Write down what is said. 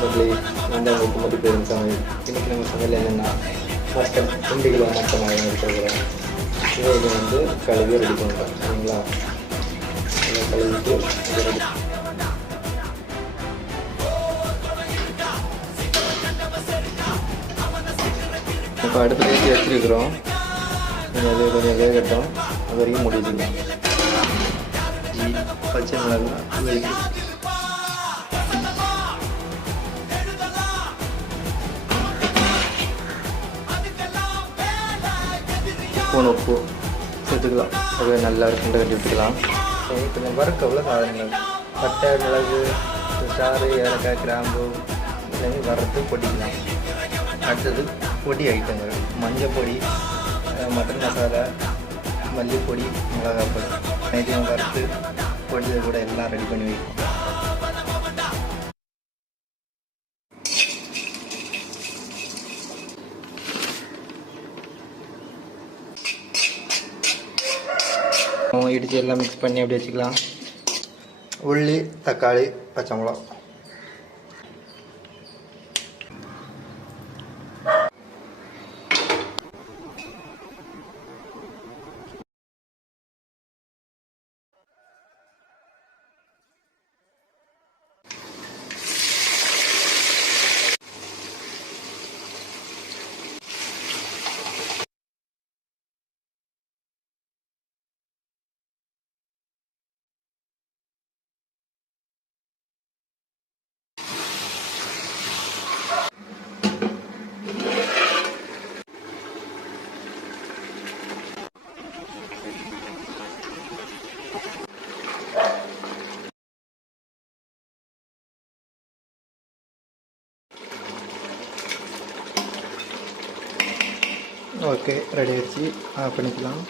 நம்மளே வந்து அவங்க குமதி பேரும் சமையல். இன்றைக்கி நம்ம சமையல் என்னென்னா மட்டன் 2 கிலோ மட்டன் வாங்கி எடுத்துக்கிறோம். இதை வந்து கழுவி ரெடி பண்ணுறோம். சரிங்களா? இதை கழுவிட்டு இதை ரெடி இப்போ அடுப்பு ஏற்றி வச்சுருக்கிறோம். நீங்கள் அது கொஞ்சம் வேகட்டும். அது வரைக்கும் முடிச்சுக்கலாம். பச்சை மிளகாய், உப்பு சேர்த்துக்கலாம். அது நல்லா இருக்குன்னு கட்டி விட்டுக்கலாம். கொஞ்சம் வறுக்கவில் சாதனங்கள் பட்டை, மிளகு, ஸ்டாரு, ஏலக்காய், கிராம்பு எல்லாமே வறுத்து பொடிக்கலாம். அடுத்தது பொடி ஐட்டங்கள் மஞ்சள் பொடி, மட்டன் மசாலா, மல்லிப்பொடி, மிளகாய் பொடி அனைத்தையும் வறுத்து பொடியை கூட எல்லாம் ரெடி பண்ணி வைப்போம். இடித்து எல்லாம் மிக்ஸ் பண்ணி அப்படி வச்சுக்கலாம். உள்ளி, தக்காளி, பச்சை மிளகா. ஓகே, ரெடி ஆகிடுச்சு. ஆஃப் பண்ணிக்கலாம்.